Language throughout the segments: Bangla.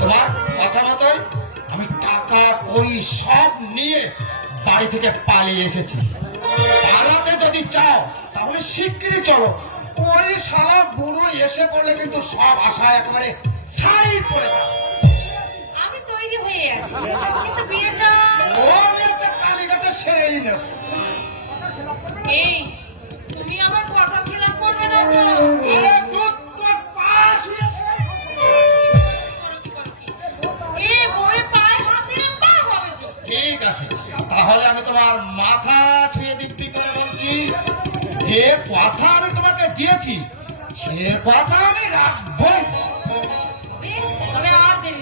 তোমার কথা মতোই আমি টাকা করি সব নিয়ে বাড়ি থেকে পালিয়ে এসেছি। পালাতে যদি চাও তাহলে শিগগিরই চলো। ওই সারা বুড়ো এসে পড়লে কিন্তু সব আশা একেবারে সাইড করে আমি তৈরি হয়ে আছি কিন্তু বিয়েটা ও মেয়েটা কালীঘাটে সেরেই নেব। এই তুমি আমার কথা খেলাপ করবে না তো? তাহলে আমি তোমার মাথা ছুঁয়ে দিব্যি করে বলছি যে কথা আমি তোমাকে দিয়েছি সে কথা আমি রাখব। তবে তবে আর দেরি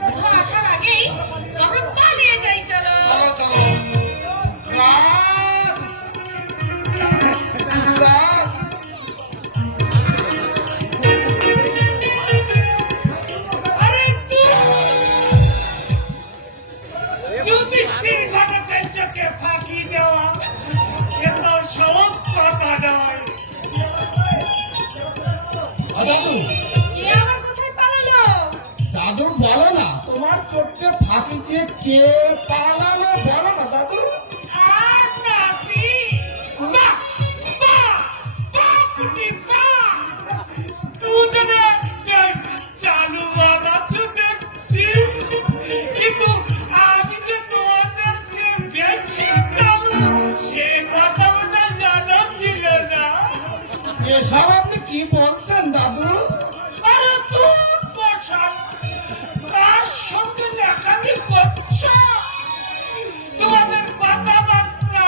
বুধ আসার আগেই আমরা পালিয়ে যাই চলো। চলো চলো। দাদু। দাদু বলো না তোমার চোখে ফাঁকি দিয়ে কে পালালো বলো না দাদু। বাবা কি বলছেন দাদু? আরে তার সঙ্গে দেখানি করছ? তোমাদের কথাবার্তা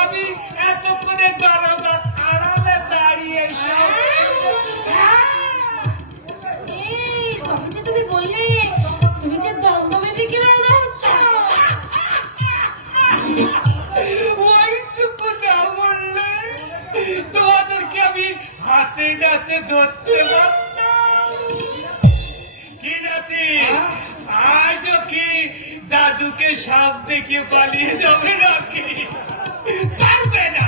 আমি এত করে আড়ালে দাঁড়িয়ে হ্যাঁ। এই তবে যে তুমি বললে নাতে ধরতে কি নাতি আজও কি? দাদুকে সাপ দেখে পালিয়ে যাবে নাকি? পারবে না।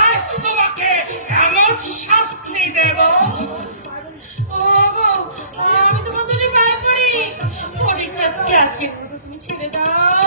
আজ তোমাকে এমন শাস্তি দেব। আমি তোমার দুটি পায়ে আজকে তুমি ছেড়ে দাও।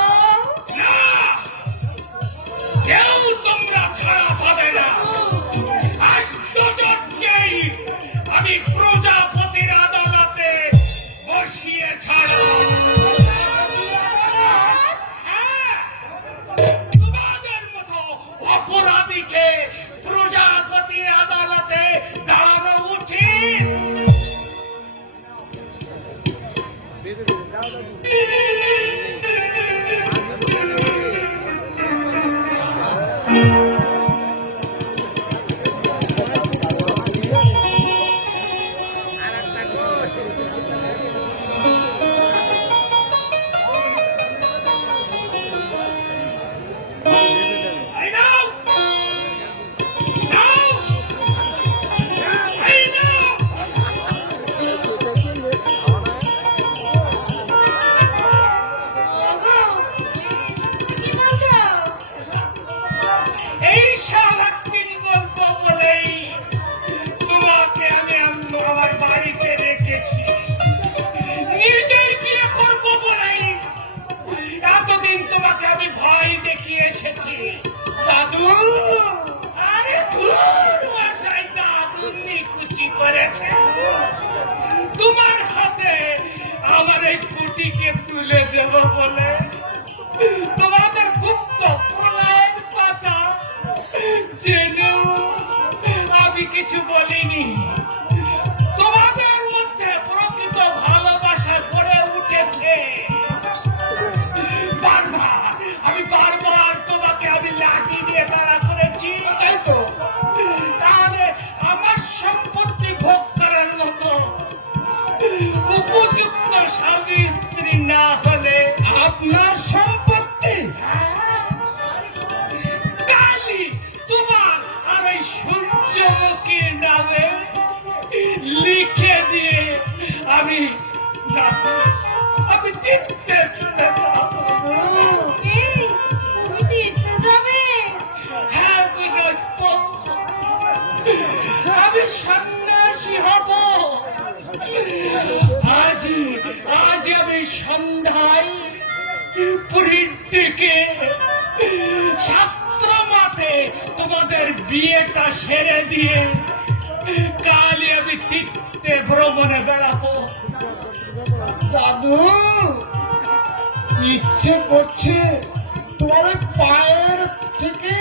তুলে দেব বলে বিয়েটা সেরে দিয়ে কাল আমি তিক্তে ভ্রমণে বেড়াবো। দাদু, ইচ্ছে করছে তোর পায়ের থেকে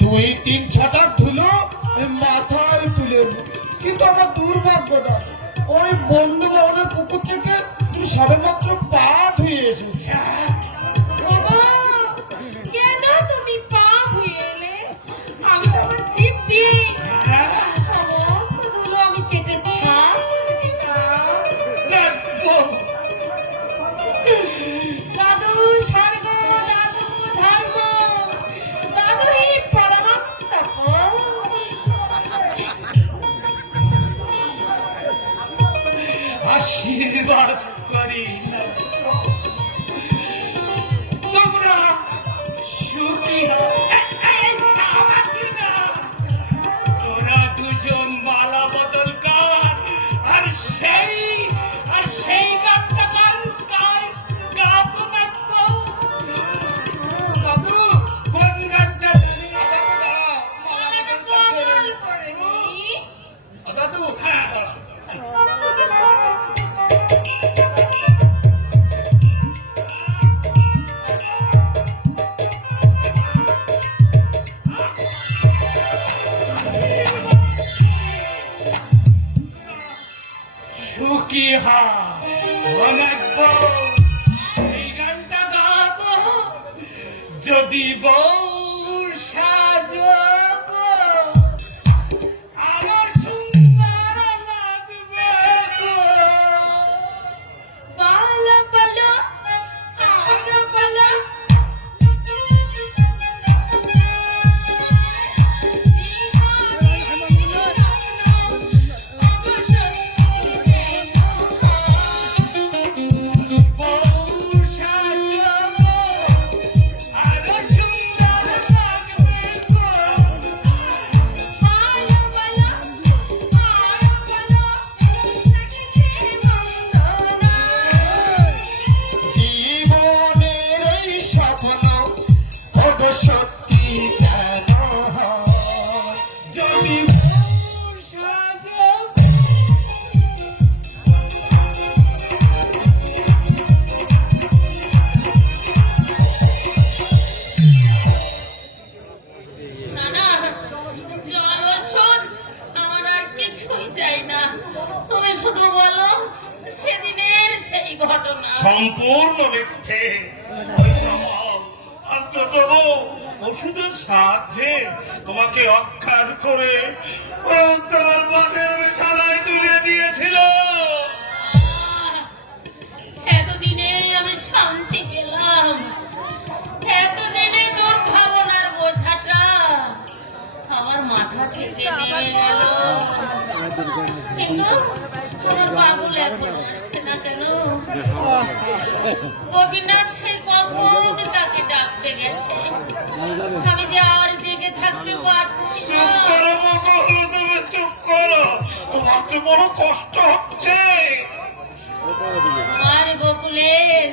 দুই তিন ছটা ধুলো মাথায় তুলে কিন্তু আমার দুর্ভাগ্য ওই বন্ধু বাবনের পুকুর থেকে তুমি সবে মাত্র যদি বল গোপীনাথ সে কখন তাকে ডাকতে গেছে আমি যে আর জেগে থাকতে পারছি চুপ করো তোমার কষ্ট হচ্ছে আরে গোকুলের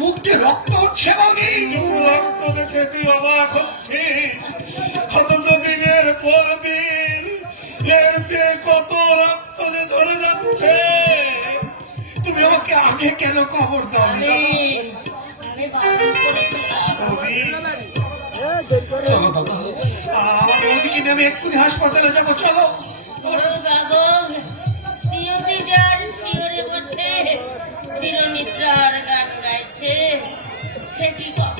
মুখ রক্ত উঠছে মোদি রক্ত দেখে তুই অবাক হচ্ছে দিনের পর দিন এর যে কত রক্ত যে ঝরে যাচ্ছে। তুমি আমাকে আগে কেন খবর দাও? চলো বাবা। আমার মোদিকে নেমে এক্ষুনি হাসপাতালে যাব চলো। চিরনিদ্রার গান গাইছে সেটি কখনো বাঁচে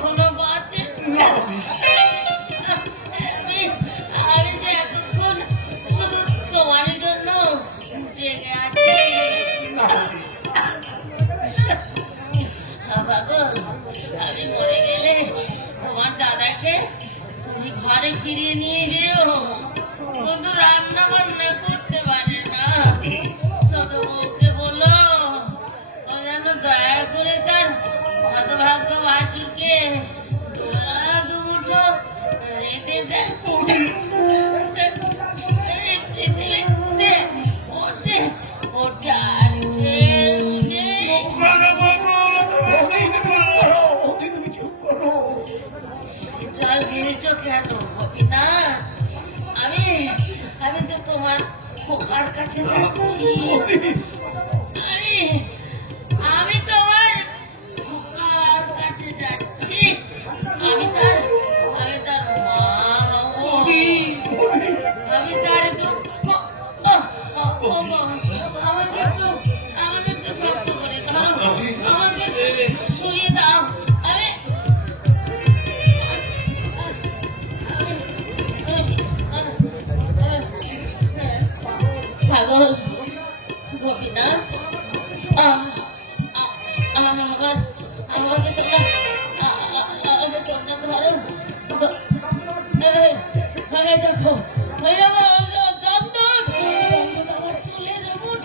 জল গিরেছো কেন গোপীনা আমি আমি তো তোমার কাছে যাচ্ছি।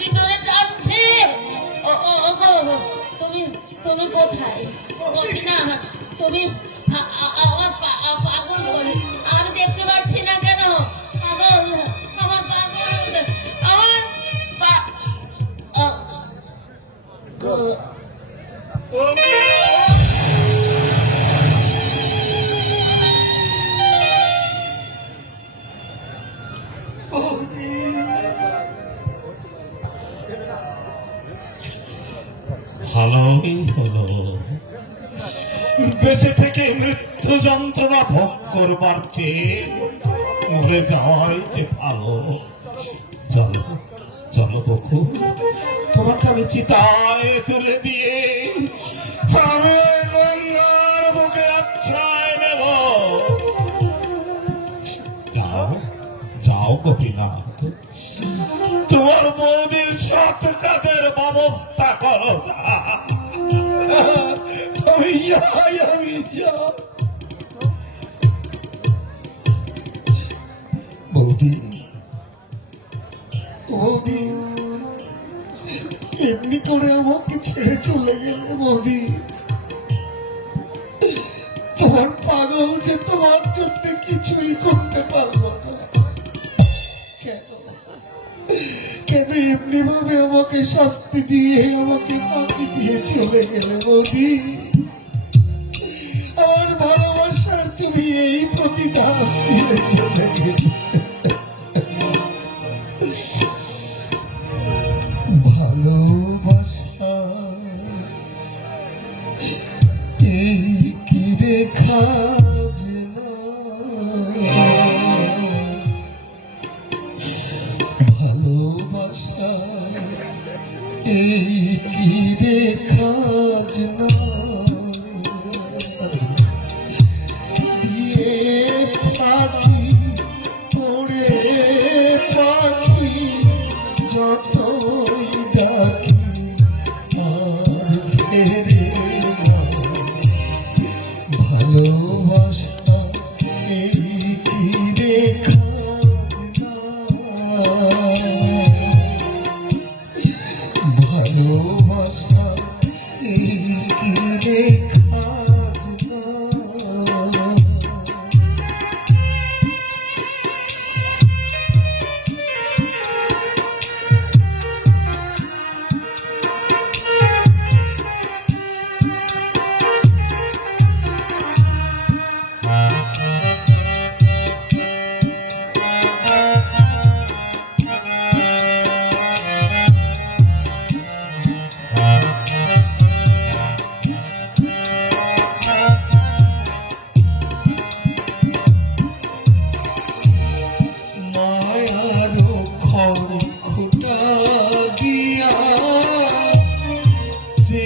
মুঠি ধরে তুমি তুমি কোথায়? তুমি আ- আ- আমার পাগল বলে। ভালোই হলো। বেঁচে থেকে মৃত্যু যন্ত্রণা ভোগ করবার চেয়ে মরে যাওয়াই যে ভালো। চলো চলো বকু, তোমাকে আমি চিতায় তুলে দিয়ে আমি গঙ্গার বুকে আচ্ছায় নেব। যাও যাও গোপীনাথ বৌদি বৌদি এমনি করে আমাকে ছেড়ে চলে গেলে বৌদি তোমার পাগল যে তোমার জন্য কিছুই করতে পারল না কেন এমনি ভাবে আমাকে শাস্তি দিয়ে আমাকে দিয়ে চলে গেলে বৌদি প্রতিদান দিয়ে চলে গেলে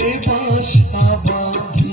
ভাষা বাঁধে